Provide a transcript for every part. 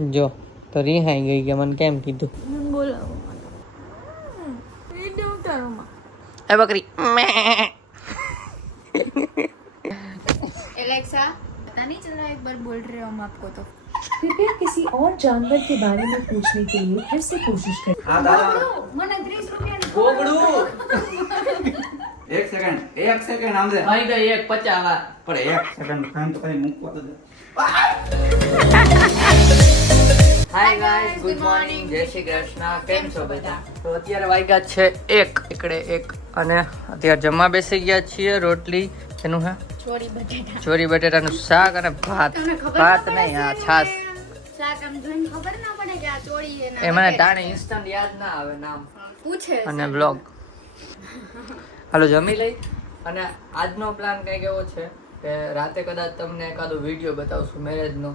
જો તો રિહાઈ ગઈ કે મને કેમ કીધું બોલાવો વિડિયો ઉતારો માં એ બકરી एलेक्सा पता नहीं चल रहा एक बार बोल रहे हो हम आपको तो कृपया किसी और जानवर के बारे में पूछने के लिए फिर से कोशिश करें। મને 30 રૂપિયા ગોગડું એક સેકન્ડ આમ દે ભાઈ ગઈ 150 પણ એક સેકન્ડ કામ તો કઈ મૂકવા તો દે હાય ગાઈસ ગુડ મોર્નિંગ જય શ્રી કૃષ્ણ કેમ છો બધા તો અત્યારે વાગ્યા છે 1 અને અત્યારે જમવા બેસી ગયા છીએ રોટલી એનું હે ચોરી બટેટાનું શાક અને ભાત નહીં આ છાસ શાક આમ જોઈને ખબર ના પડે કે આ ચોરી છે એ મને ટાણે ઇન્સ્ટન્ટ યાદ ના આવે નામ પૂછે અને બ્લોગ હાલો જમી લઈ અને આજનો પ્લાન કંઈક એવો છે કે રાતે કદાચ તમને એકાદો વિડીયો બતાવશું મેરેજનો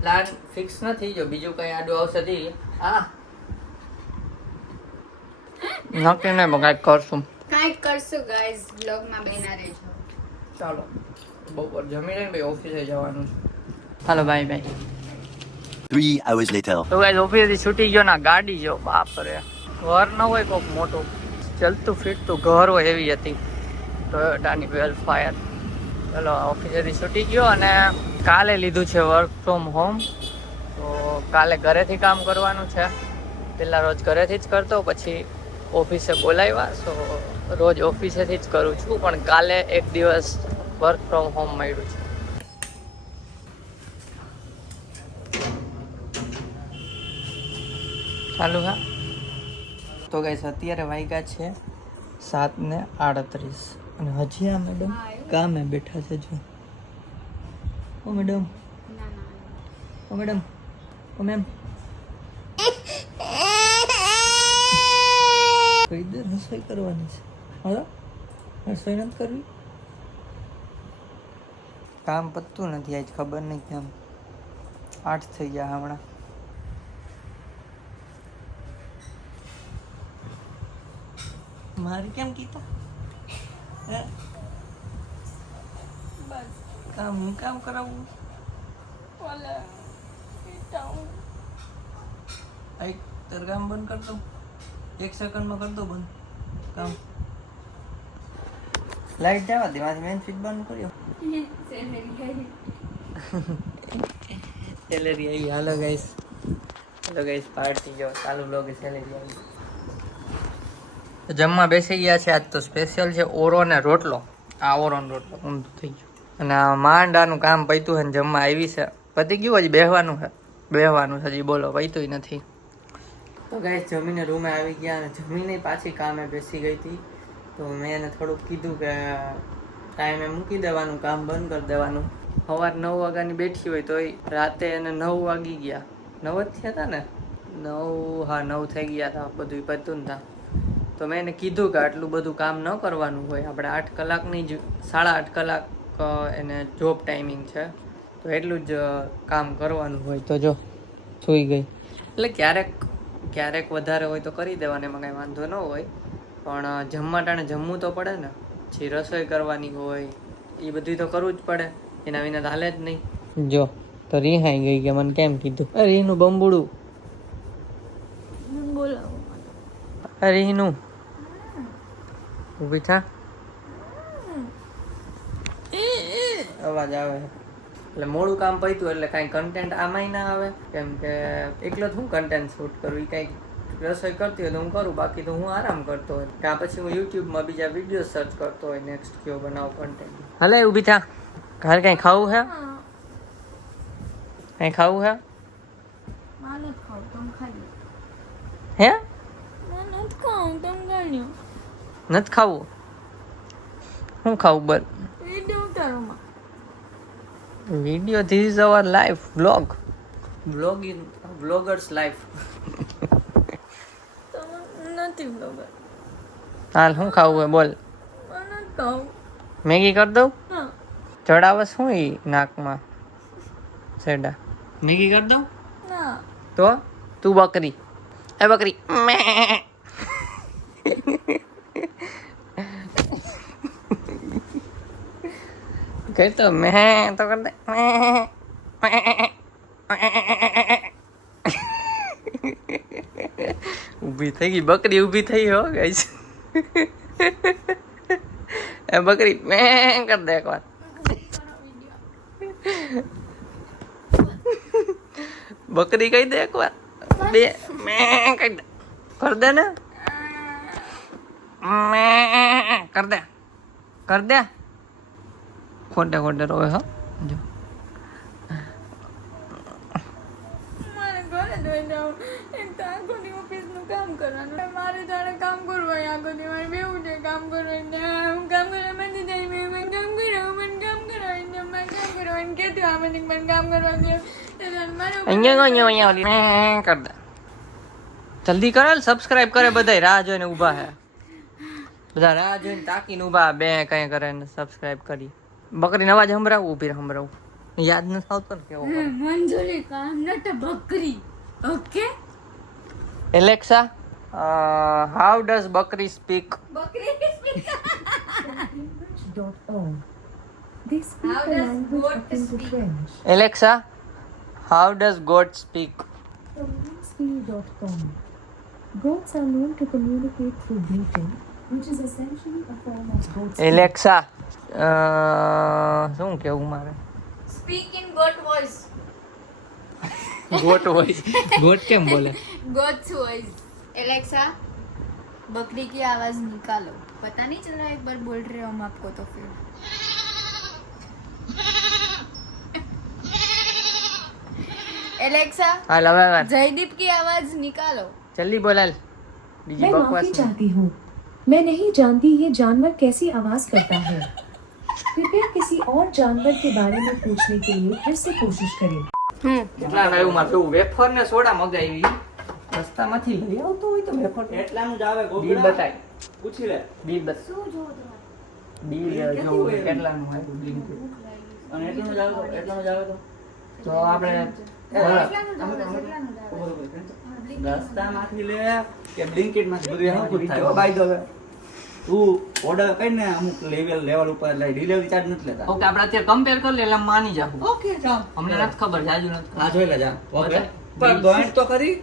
પ્લાન ફિક્સ નથી જો બીજું કંઈ આડું આવશે દી નક્કી નહીં કાંઈક કરશું ગાઈસ બ્લોગ માં બેના રહેજો ચાલો બપોર જમી લઈને ભાઈ ઓફિસે જવાનું છે હાલો બાય બાય 3 hours later. તો ગાઈસ ઓફિસથી છૂટી ગયો ના ગાડી જો બાપ રે ઘર ન હોય કોક મોટું ચલતું ફીરતું ઘર હોય એવી હતી ટોયોટાની વેલફાયર ચલો ઓફિસેથી છૂટી ગયો અને કાલે લીધું છે વર્ક ફ્રોમ હોમ તો કાલે ઘરેથી કામ કરવાનું છે પહેલાં રોજ ઘરેથી જ કરતો પછી ઓફિસે બોલાવ્યા સો રોજ ઓફિસેથી જ કરું છું પણ કાલે એક દિવસ વર્ક ફ્રોમ હોમ મળ્યું છે ચાલુ હા તો ગાઈસ અત્યારે વાગ્યા છે 7:38 અને હજી આ મેડમ કામે બેઠા છે જો ઓ મેડમ ઓ મેડમ ઓ મેમ ઇધર રસોઈ કરવાની છે હાલો રસોઈ નથી કરવી કામ પતતું નથી આજ ખબર નહીં કેમ 8 થઈ ગયા હમણાં મારી કેમ કીધા હે બસ કામ કરાવવું ઓલા કીટાઉં આઈ તાર કામ બંધ કર દઉં 1 સેકન્ડમાં કર દઉં બંધ કામ લાઈટ જવા દે મારી મેન સ્વિચ બંધ કર્યો સેલેરી આવી હાલો ગાઈસ પાર્ટી જો ચાલુ બ્લોગ સેલેરી આવી જમવા બેસી ગયા છે આજ તો સ્પેશિયલ છે ઓરો ને રોટલો આ ઓરોનો રોટલો ઊંધું થઈ ગયું અને આ માંડાનું કામ પૈતું છે ને જમવા આવી છે પતી ગયું હજી બેહવાનું છે હજી બોલો પૈતું નથી તો ગાઈસ જમીને રૂમે આવી ગયા અને જમીને પાછી કામે બેસી ગઈ હતી તો મેં એને થોડુંક કીધું કે ટાઈમે મૂકી દેવાનું કામ બંધ કરી દેવાનું સવાર 9 વાગ્યાની બેઠી હોય તોય રાતે એને 9 વાગી ગયા 9 જ થયા હતા ને 9 થઈ ગયા હતા બધું પતું ને તો મેં એને કીધું કે આટલું બધું કામ ન કરવાનું હોય આપણે 8 કલાકની જ 8.5 કલાક એને જોબ ટાઈમિંગ છે તો એટલું જ કામ કરવાનું હોય તો જો સૂઈ ગઈ એટલે ક્યારેક વધારે હોય તો કરી દેવાનું એમાં કાંઈ વાંધો ન હોય પણ જમવા ટાણે જમવું તો પડે ને પછી રસોઈ કરવાની હોય એ બધું તો કરવું જ પડે એના વિના તો હાલે જ નહીં જો તો રિહાઈ ગઈ કે મને કેમ કીધું અરે એનું બંબુડું બોલાવો અરે એનું ઊભી થા અવાજ આવે એટલે મોડું કામ પત્યું એટલે કાંઈ કન્ટેન્ટ આમાંય ના આવે કેમ કે એકલો જ હું કન્ટેન્ટ શૂટ કરું એ કાંઈક રસોઈ કરતી હોય તો હું કરું બાકી તો હું આરામ કરતો હોય કાં પછી હું યુટ્યુબમાં બીજા વિડીયો સર્ચ કરતો હોય નેક્સ્ટ કયો બનાવો કન્ટેન્ટ હાલે ઊભી થા ઘરે કાંઈ ખાવું હે કાંઈ ખાવું હે માનો ખાવ તમ ખાલી હે મને ખાવ તમ ગાણ્યો નથી ખાવું શું ખાવું બોલ વિડિયો ઉતારો માં video this is our life vloggers life તો નથી બ્લોગર હાલ શું ખાવું હે બોલ મને ખાવ મેગી કરી દઉં હા ચડાવે શું એ નાકમાં સેડા મેગી કરી દઉં ના તો તું બકરી એ બકરી કઈ તો મેં તો કર દે ઊભી થઈ ગઈ બકરી ઊભી થઈ હો ગાઈસ એ બકરી મેં કર દે એકવાર બકરી કહી દે એકવાર બે મેં કહી દે કર દે ને મેં કર દે ખોટે ખોટે રોવે હો જો મારે ઘરે જોઈ જાઉં એક તો આખો દી ઓફિસનું કામ કરવાનું મારે જાણે કામ કરવું હોય આખો દી મારે બેવું છે કામ કરવું હું કામ કરવા માંડી જાય મને કામ કરાવું મને કામ કરાવીને મને કામ કરાવીને કહેતું આ મને કામ કરવા દે મારે અહીંયા ઓલી મેં કર દે જલ્દી કરે સબસ્ક્રાઇબ કરે બધાય રાહ જોઈને ઊભા હે બધા રાહ જોઈને તાકીને ઊભા બે કઈ કરે ને સબસ્ક્રાઇબ કરી બકરીનો અવાજ સંભળાવું ઊભી સંભળાવું યાદ નથી આવતો ને કેવો મંજૂરી કામ નટ બકરી ઓકે એલેક્સા હાઉ ડઝ બકરી સ્પીક બકરી Cambridge.org. They speak How a does language goat akin to speak? French. Alexa how does goat speak From Greensfield.com. Goats are known to communicate through bleating, which is essentially a form of goat speak. Alexa શું કેવું મારે speak in goat voice goat voice goat કેમ બોલે goats voice Alexa बकरी की आवाज निकालो पता नहीं चल रहा एक बार बोल रहे हो हम आपको तो फिर एलेक्सा હાલ હવે કર जयदीप की आवाज निकालो જલ્દી બોલાલ બીજી मैं બકવાસ माफी નહીં. चाहती हूँ मैं नहीं जानती ये जानवर कैसी आवाज करता है कृपया किसी और जानवर के बारे में पूछने के लिए फिर से कोशिश करें કેટલા આવ્યું મારે કેવું વેફર ને સોડા મગાવી રસ્તામાંથી લઈ આવતો હોય તો વેફર એટલાનું જ આવે બિલ ગોગડા બતાય પૂછી લે બિલ બતાય બિલ જો કેટલાનું આવ્યું બિલ અને એટલાનું જ આવે એટલાનું જ આવે તો આપણે રસ્તામાંથી લે કે બ્લિંકિટ માંથી બધું એનું જ થાય બાય ધ વે તું ઓર્ડર કરીને અમુક લેવલ ઉપર એટલે ડિલિવરી ચાર્જ નથી લેતા ઓકે આપણે અત્યારે કમ્પેર કરી લે એટલે આમ માની જાવ ઓકે ચાલ અમને નથી ખબર જાજુ નથી આ ખબર. જોઈ લેજા ઓકે બતાય. પણ જોઈન્ટ તો ખરી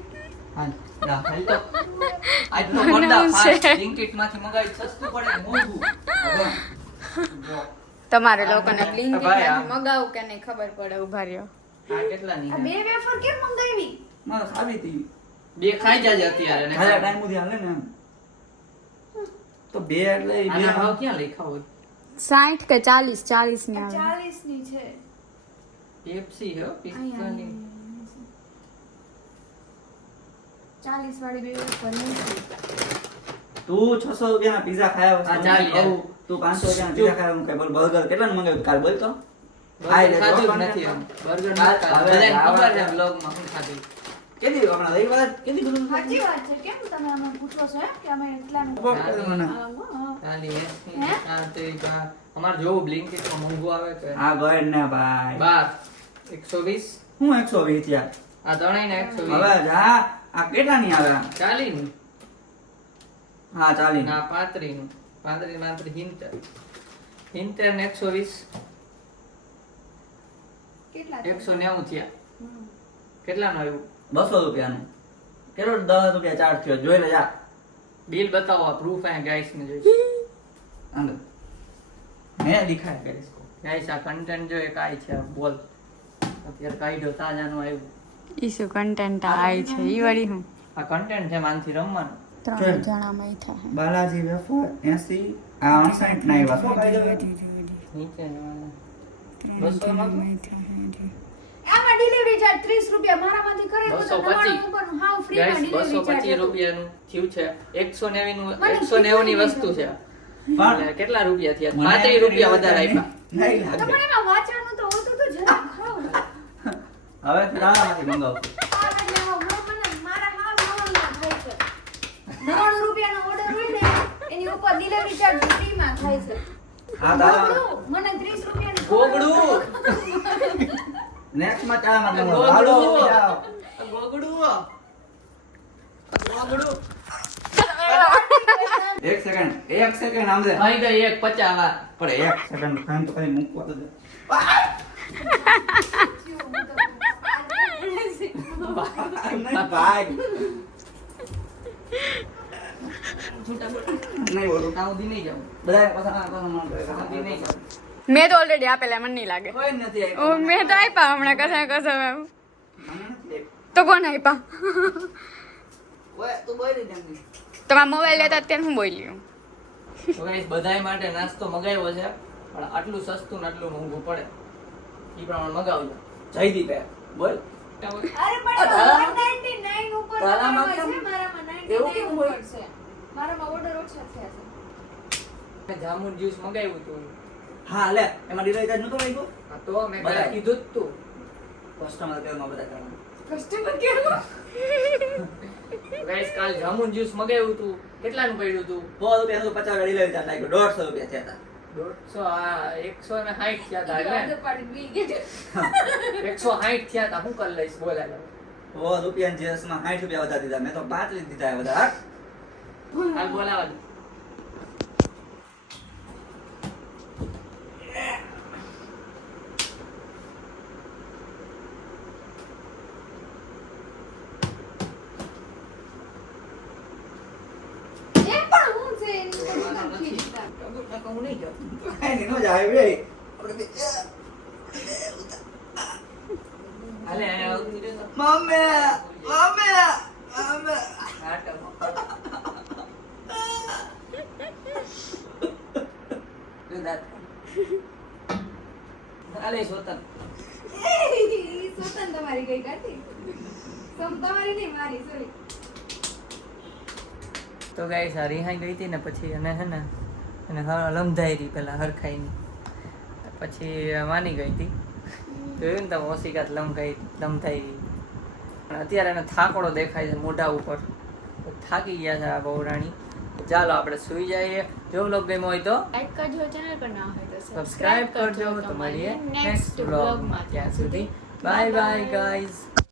હા ના હાલ તો આજ તો પડદા ફાસ્ટ બ્લિંકિટ માંથી મગાવી સસ્તું પડે કે મોંઘું જો તમારે લોકોને બ્લિંકિટ ભાઈ, આ- માંથી મગાવું કે નહીં ખબર પડે ઉભા રહ્યો આ કેટલાની છે? બે વેફર કેમ મંગાવી મારે સારી હતી બે ખાઈ જાજે અત્યારે ને ખાયા ટાઈમ સુધી હાલે ને એમ તો બે એટલે ઈ બે આના ભાવ ક્યાં લખ્યા હોય 60 કે 40 ની આવે 40 ની છે પેપ્સી હે પિસ્તાની 40 વાળી બે વેફર નહીં તું 600 રૂપિયાના પિઝા ખાયા હા, ચાલ યાર. તું 500 રૂપિયાના પિઝા ખાયા હું કઈ બોલ બર્ગર કેટલાનું મંગાવ્યું કાલ બોલ તો ખાઈ લે, ખાધું જ ચોકન નથી ને. એમ. બર્ગર હા, નથી ખાધું. હવે બધાને ખબર આવડે. છે બ્લોગમાં હું ખાધું. કેદી હમણાં રવિવાર કેદી બધું સાચી વાત છે કેમ તમે અમને પૂછો છો એમ કે અમે એટલાનું મને ખાલી એસી, આ તે આ અમારે જોવું બ્લિંકિટમાં મોંઘું આવે કે આ ગોળ ને ભાઈ 12 120 હું 120 યાર આ ત્રણેયના 120 હવે જા આ કેટલાની આવે આ? 40 નું હા ચાલી ના 35 નું 35 70 ને 120 કેટલા 190 થયા કેટલાનું આવ્યું 200 રૂપિયાનું કેટલો 10 રૂપિયા ચાર્જ થયો જોઈ લે જા બિલ બતાવો આ પ્રૂફ है गाइस ने જોઈશું અંદર મેં દિખાય ગાઈસ કો ગાઈસ આ કન્ટેન્ટ જો એક આઈ છે બોલ અત્યારે કાઢ્યો તાજાનું આવ્યું ઈસુ કન્ટેન્ટ આઈ છે ઈ વળી હું આ કન્ટેન્ટ છે માનથી રમવાનું 3 જણા માં થાય બાલાજી વેફર 80 આ 59 ના આવ્યા શું ભાઈ દેવે નીચે જવાનું 200 માં આમાં ડિલિવરી ચાર્જ 30 રૂપિયા મારામાંથી કરે તો 225. તમારા ઉપરનું હાવ ફ્રી માં ગાઈસ ડિલિવરી 225 ચાર્જ રૂપિયાનું થયું છે 190 નું મને 190 ની કીધું વસ્તુ છે પણ એટલે કેટલા રૂપિયા થયા મને 35 રૂપિયા વધારે આપ્યા નહીં લાગે તમારે એમાં વાંચવાનું તો હોતું તો જરા ખાવ હવે રાણામાંથી મંગાવ આ એટલે હવે મને મારા હાવ નવાણું થાય છે 99 રૂપિયાનો ઓર્ડર હોય ને એની ઉપર ડિલિવરી ચાર્જ ફ્રી માં થાય છે હા દાદા ગોગડું, મને 30 રૂપિયાની ગોગડું નેક્સ્ટ માં ચા માં ગોગડું હાલો જાઓ ગોગડું ગોગડું એક સેકન્ડ આમ દે ભાઈ ગઈ 150 વાર પણ એક સેકન્ડ ફોન તો કઈ મૂકવા તો દે ભાઈ છૂટા બોલ નહીં બોલું ત્યાં સુધી નહીં જાઉં બધા પાછા મન કરે ત્યાં સુધી નહીં જાઉં મેં તો ઓલરેડી આપેલા મને નહીં લાગે કોઈ નથી આપ્યું. મેં તો આપ્યા હમણાં કસા કસા એમ મને નથી આપ્યું. તો કોણ આપ્યા ઓય તું બોલી દે એમ. તમારા મોબાઈલ લેતા અત્યારે હું બોલ્યું તો ગાઈસ બધાય માટે નાસ્તો મગાવ્યો છે પણ આટલું સસ્તું ને આટલું મોંઘું પડે એ પ્રમાણે મગાવજો જયદીપ હે. બોલ અરે તારામાં? પણ 199 ઉપર તારામાં હોય છે, કેમ? મારામાં એવું 99 કેમ હોય? ઉપર છે. મારામાં ઓર્ડર ઓછા થયા છે. મેં જામુન જ્યુસ મગાવ્યું હતું હા લે એમાં ડિલિવરી ચાર્જ નતો લાગ્યો હા તો મેં બધાય. કાલે કીધું જ તું કસ્ટમર કેરમાં બધા કરવાનું કસ્ટમર કેરમાં ગાઈસ કાલ જામુન જ્યુસ મગાવ્યું હતું કેટલાનું પડ્યું હતું 100 રૂપિયા તો 50 ડિલિવરી ચાર્જ લાગ્યો 150 રૂપિયા થયા 150 આ 160 થયા હતા આદત એટલે પાડી બી ગઈ. 160 થયા હતા હું કરી લઈશ બોલાય 100 રૂપિયા જેસમાં 60 રૂપિયા વધારી દીધા મેં તો 5 લીધી દીધા બધા હાલ બોલાવા દે એ પણ હું છે એની ઉપર નથી દીધા. હું નહીં જાઉં એની નો જાય બે આપણે બે હાલે આને આવતી રહે તો મમ્મી મમ્મી મમ્મી હાલે સોતન ઈ સ્વતન તમારી ગઈ કાઢી. તમારી નહીં મારી સોરી. તો ગાઈસ આ રિહાઈ ગઈ હતી ને પછી એને હે ને એને લમધાઈ રહી પેલા હરખાઈની પછી માની ગઈ હતી જોયું ને તમે ઓશિકાત લમધાઈ રહી પણ અત્યારે એને થાકડો દેખાય છે મોઢા ઉપર તો થાકી ગયા છે આ બહુરાણી ચાલો આપણે સુઈ જઈએ જો વ્લોગ ગમ્યો હોય તો લાઈક કરજો ચેનલ પર ના હોય તો સબસ્ક્રાઇબ કરજો તો મળીએ નેક્સ્ટ વ્લોગમાં ત્યાં સુધી બાય બાય ગાઈઝ